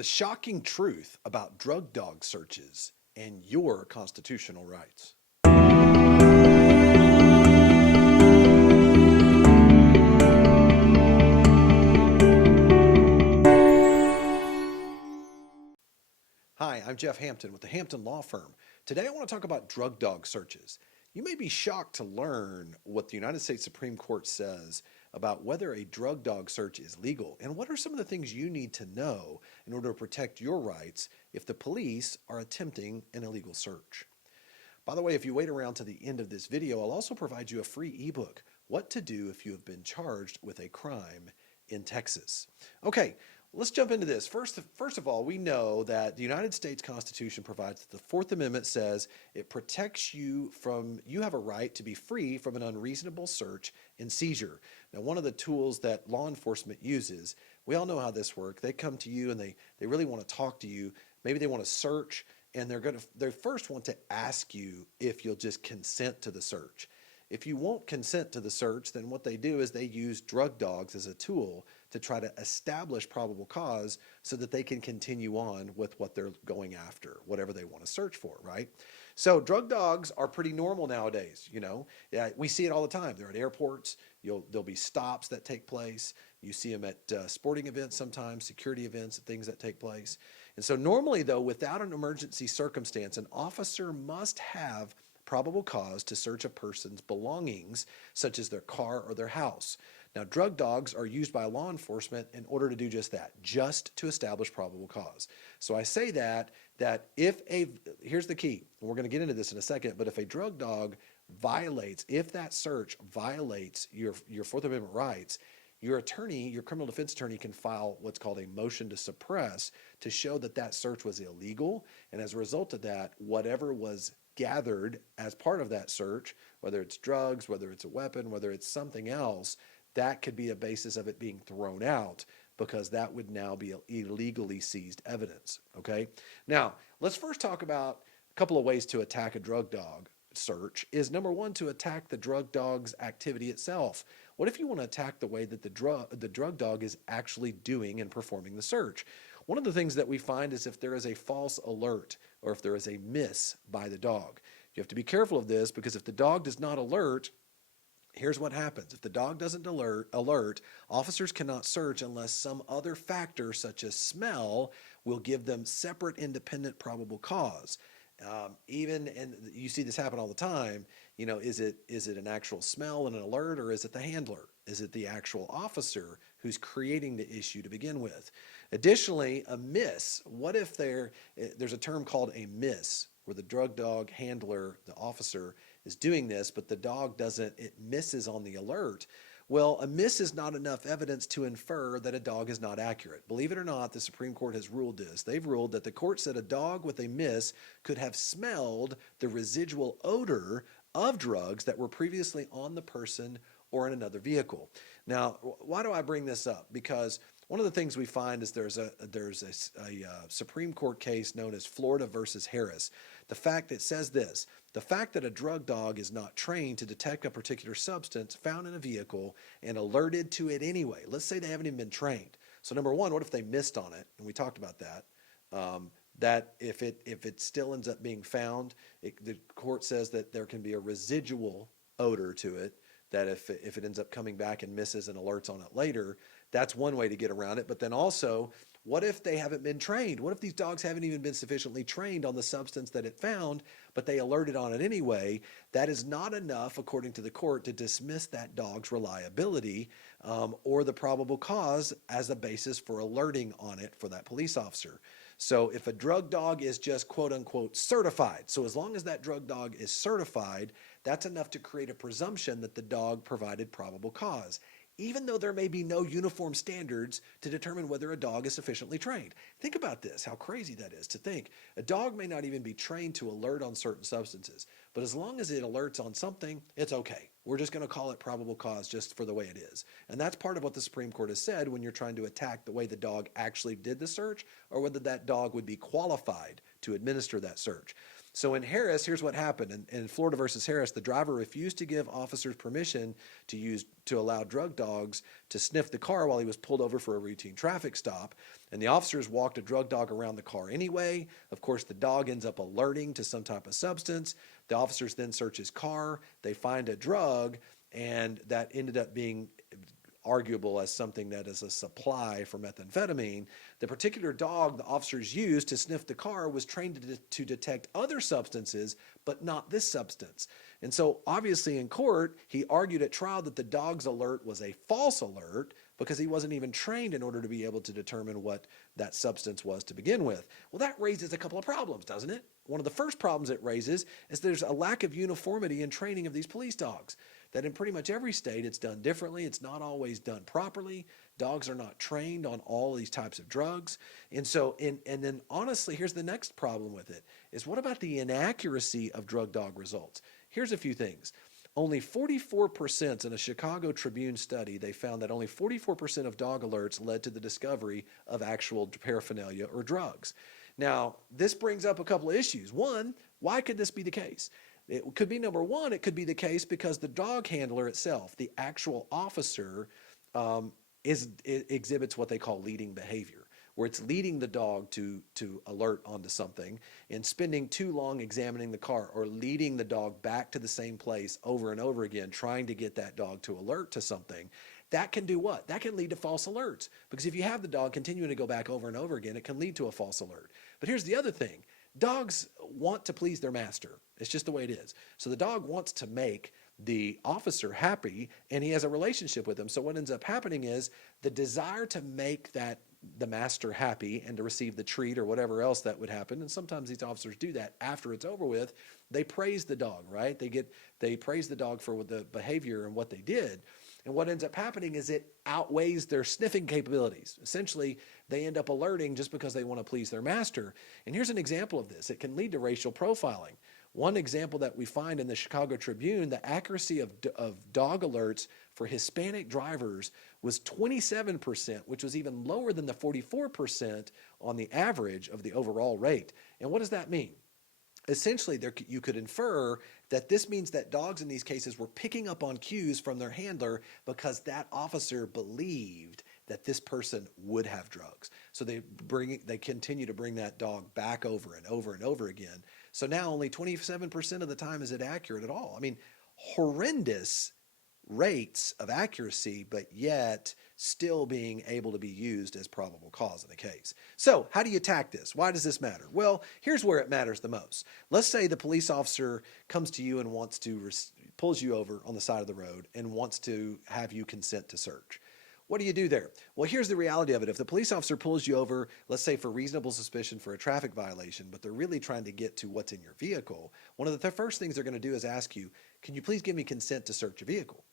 The shocking truth about drug dog searches and your constitutional rights. Hi, I'm Jeff Hampton with the Hampton Law Firm. Today I want to talk about drug dog searches. You may be shocked to learn what the United States Supreme Court says about whether a drug dog search is legal and what are some of the things you need to know in order to protect your rights if the police are attempting an illegal search. By the way, if you wait around to the end of this video, I'll also provide you a free ebook, What to Do If You Have Been Charged with a Crime in Texas. Okay, let's jump into this. First of all, we know that the United States Constitution provides that the Fourth Amendment says it protects you you have a right to be free from an unreasonable search and seizure. Now, one of the tools that law enforcement uses, we all know how this works. They come to you and they really want to talk to you. Maybe they want to search, and they first want to ask you if you'll just consent to the search. If you won't consent to the search, then what they do is they use drug dogs as a tool to try to establish probable cause so that they can continue on with what they're going after, whatever they want to search for, right? So drug dogs are pretty normal nowadays, Yeah, we see it all the time. They're at airports. There'll be stops that take place. You see them at sporting events sometimes, security events, things that take place. And so normally, though, without an emergency circumstance, an officer must have probable cause to search a person's belongings, such as their car or their house. Now, drug dogs are used by law enforcement in order to do just that, just to establish probable cause. So I say that here's the key, and we're going to get into this in a second, but if a drug dog if that search violates your Fourth Amendment rights, your criminal defense attorney can file what's called a motion to suppress to show that that search was illegal. And as a result of that, whatever was gathered as part of that search, whether it's drugs, whether it's a weapon, whether it's something else, that could be a basis of it being thrown out because that would now be illegally seized evidence, okay? Now, let's first talk about a couple of ways to attack a drug dog search. Is number one, to attack the drug dog's activity itself. What if you want to attack the way that the drug dog is actually doing and performing the search? One of the things that we find is if there is a false alert or if there is a miss by the dog. You have to be careful of this because if the dog does not alert, here's what happens. If the dog doesn't alert, officers cannot search unless some other factor such as smell will give them separate independent probable cause. And you see this happen all the time, is it an actual smell and an alert, or is it the handler? Is it the actual officer who's creating the issue to begin with? Additionally, a miss. What if there's a term called a miss, where the drug dog handler, the officer, is doing this, but the dog it misses on the alert? Well, a miss is not enough evidence to infer that a dog is not accurate. Believe it or not, the Supreme Court has ruled this. They've ruled that the court said a dog with a miss could have smelled the residual odor of drugs that were previously on the person or in another vehicle. Now, why do I bring this up? Because one of the things we find is there's a Supreme Court case known as Florida versus Harris. The fact that a drug dog is not trained to detect a particular substance found in a vehicle and alerted to it anyway. Let's say they haven't even been trained. So number one, what if they missed on it? And we talked about that. That if it still ends up being found, the court says that there can be a residual odor to it, that if it ends up coming back and misses and alerts on it later, that's one way to get around it. But then also, what if they haven't been trained? What if these dogs haven't even been sufficiently trained on the substance that it found, but they alerted on it anyway? That is not enough, according to the court, to dismiss that dog's reliability or the probable cause as a basis for alerting on it for that police officer. So if a drug dog is just quote unquote certified, so as long as that drug dog is certified, that's enough to create a presumption that the dog provided probable cause, even though there may be no uniform standards to determine whether a dog is sufficiently trained. Think about this, how crazy that is to think. A dog may not even be trained to alert on certain substances, but as long as it alerts on something, it's okay. We're just going to call it probable cause just for the way it is. And that's part of what the Supreme Court has said when you're trying to attack the way the dog actually did the search or whether that dog would be qualified to administer that search. So in Harris, here's what happened. In Florida versus Harris, the driver refused to give officers permission to allow drug dogs to sniff the car while he was pulled over for a routine traffic stop. And the officers walked a drug dog around the car anyway. Of course, the dog ends up alerting to some type of substance. The officers then search his car. They find a drug, and that ended up being arguable as something that is a supply for methamphetamine. The particular dog the officers used to sniff the car was trained to detect other substances, but not this substance. And so obviously in court, he argued at trial that the dog's alert was a false alert because he wasn't even trained in order to be able to determine what that substance was to begin with. Well, that raises a couple of problems, doesn't it? One of the first problems it raises is there's a lack of uniformity in training of these police dogs. That in pretty much every state it's done differently. It's not always done properly. Dogs are not trained on all these types of drugs. And then honestly, here's the next problem with it is what about the inaccuracy of drug dog results? Here's a few things. Only 44% in a Chicago Tribune study, they found that only 44% of dog alerts led to the discovery of actual paraphernalia or drugs. Now, this brings up a couple of issues. One, why could this be the case? It could be number one, it could be the case because the dog handler itself, the actual officer, exhibits what they call leading behavior, where it's leading the dog to alert onto something and spending too long examining the car or leading the dog back to the same place over and over again, trying to get that dog to alert to something. That can do what? That can lead to false alerts, because if you have the dog continuing to go back over and over again, it can lead to a false alert. But here's the other thing. Dogs want to please their master. It's just the way it is. So the dog wants to make the officer happy, and he has a relationship with him. So what ends up happening is the desire to make the master happy and to receive the treat or whatever else that would happen. And sometimes these officers do that after it's over with. They praise the dog, right? They praise the dog for the behavior and what they did. And what ends up happening is it outweighs their sniffing capabilities. Essentially, they end up alerting just because they want to please their master. And here's an example of this. It can lead to racial profiling. One example that we find in the Chicago Tribune, the accuracy of dog alerts for Hispanic drivers was 27%, which was even lower than the 44% on the average of the overall rate. And what does that mean? Essentially, you could infer that this means that dogs in these cases were picking up on cues from their handler because that officer believed that this person would have drugs. So they continue to bring that dog back over and over and over again. So now only 27% of the time is it accurate at all. I mean, horrendous rates of accuracy, but yet still being able to be used as probable cause in a case. So how do you attack this? Why does this matter? Well, here's where it matters the most. Let's say the police officer comes to you and pulls you over on the side of the road and wants to have you consent to search. What do you do there? Well, here's the reality of it. If the police officer pulls you over, let's say for reasonable suspicion for a traffic violation, but they're really trying to get to what's in your vehicle, one of the first things they're going to do is ask you, can you please give me consent to search your vehicle?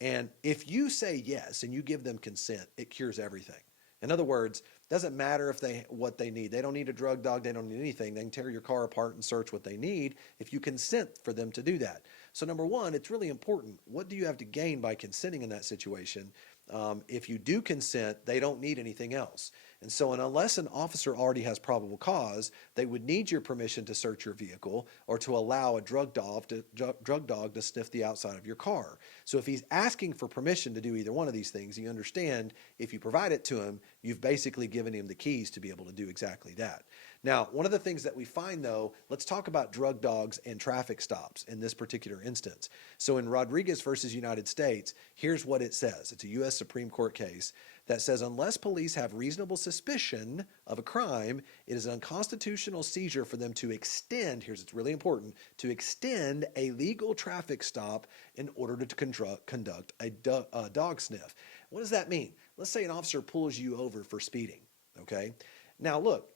And if you say yes and you give them consent, it cures everything. In other words, it doesn't matter what they need. They don't need a drug dog. They don't need anything. They can tear your car apart and search what they need if you consent for them to do that. So number one, it's really important. What do you have to gain by consenting in that situation? If you do consent, they don't need anything else. And so unless an officer already has probable cause, they would need your permission to search your vehicle or to allow a drug dog to sniff the outside of your car. So if he's asking for permission to do either one of these things, you understand if you provide it to him, you've basically given him the keys to be able to do exactly that. Now, one of the things that we find, though, let's talk about drug dogs and traffic stops in this particular instance. So in Rodriguez versus United States, here's what it says. It's a U.S. Supreme Court case that says unless police have reasonable suspicion of a crime, it is an unconstitutional seizure for them to extend, it's really important, to extend a legal traffic stop in order to conduct a dog sniff. What does that mean? Let's say an officer pulls you over for speeding, okay? Now look,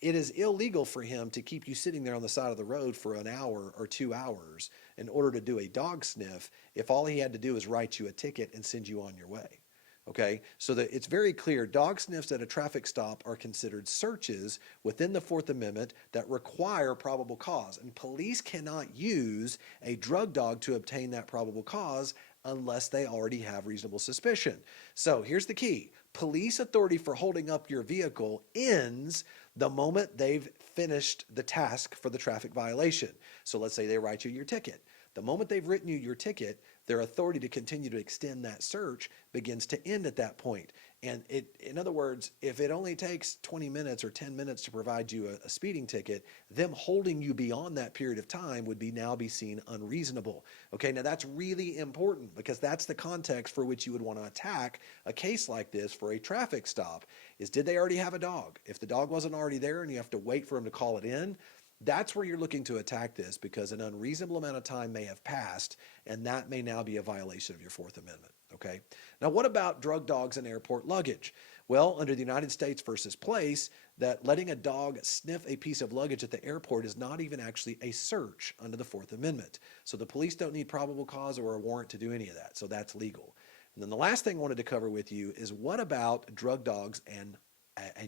it is illegal for him to keep you sitting there on the side of the road for an hour or 2 hours in order to do a dog sniff if all he had to do is write you a ticket and send you on your way. Okay, so that it's very clear, dog sniffs at a traffic stop are considered searches within the Fourth Amendment that require probable cause. And police cannot use a drug dog to obtain that probable cause unless they already have reasonable suspicion. So here's the key. police authority for holding up your vehicle ends the moment they've finished the task for the traffic violation. So let's say they write you your ticket. The moment they've written you your ticket, their authority to continue to extend that search begins to end at that point. And in other words, if it only takes 20 minutes or 10 minutes to provide you a speeding ticket, them holding you beyond that period of time would now be seen unreasonable. Okay, now that's really important because that's the context for which you would want to attack a case like this for a traffic stop. Is did they already have a dog? If the dog wasn't already there and you have to wait for them to call it in, that's where you're looking to attack this because an unreasonable amount of time may have passed, and that may now be a violation of your Fourth Amendment. Okay. Now, what about drug dogs and airport luggage? Well, under the United States versus Place, that letting a dog sniff a piece of luggage at the airport is not even actually a search under the Fourth Amendment. So the police don't need probable cause or a warrant to do any of that. So that's legal. And then the last thing I wanted to cover with you is what about drug dogs and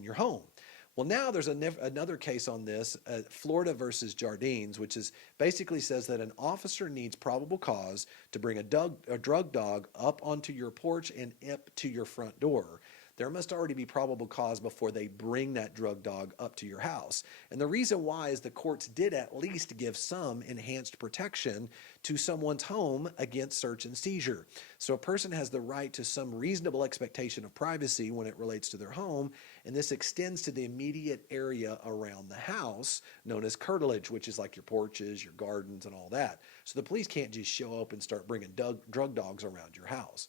your home? Well, now there's another case on this, Florida versus Jardines, which is basically says that an officer needs probable cause to bring a drug dog up onto your porch and up to your front door. There must already be probable cause before they bring that drug dog up to your house. And the reason why is the courts did at least give some enhanced protection to someone's home against search and seizure. So a person has the right to some reasonable expectation of privacy when it relates to their home, and this extends to the immediate area around the house, known as curtilage, which is like your porches, your gardens, and all that. So the police can't just show up and start bringing drug dogs around your house.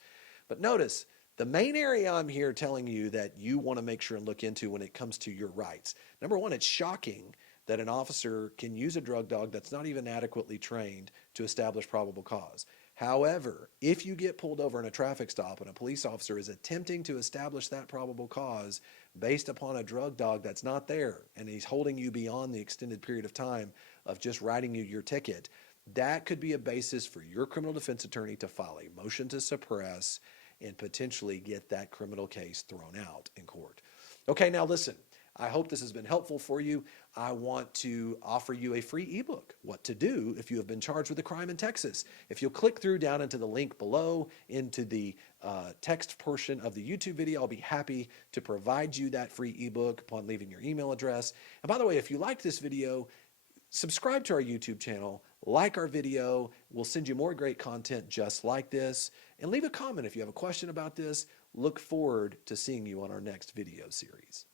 But notice, the main area I'm here telling you that you want to make sure and look into when it comes to your rights. Number one, it's shocking that an officer can use a drug dog that's not even adequately trained to establish probable cause. However, if you get pulled over in a traffic stop and a police officer is attempting to establish that probable cause based upon a drug dog that's not there, and he's holding you beyond the extended period of time of just writing you your ticket, that could be a basis for your criminal defense attorney to file a motion to suppress and potentially get that criminal case thrown out in court. Okay, now listen, I hope this has been helpful for you. I want to offer you a free ebook, What to Do If You Have Been Charged with a Crime in Texas. If you'll click through down into the link below, into the text portion of the YouTube video, I'll be happy to provide you that free ebook upon leaving your email address. And by the way, if you liked this video, subscribe to our YouTube channel, like our video. We'll send you more great content just like this. And leave a comment if you have a question about this. Look forward to seeing you on our next video series.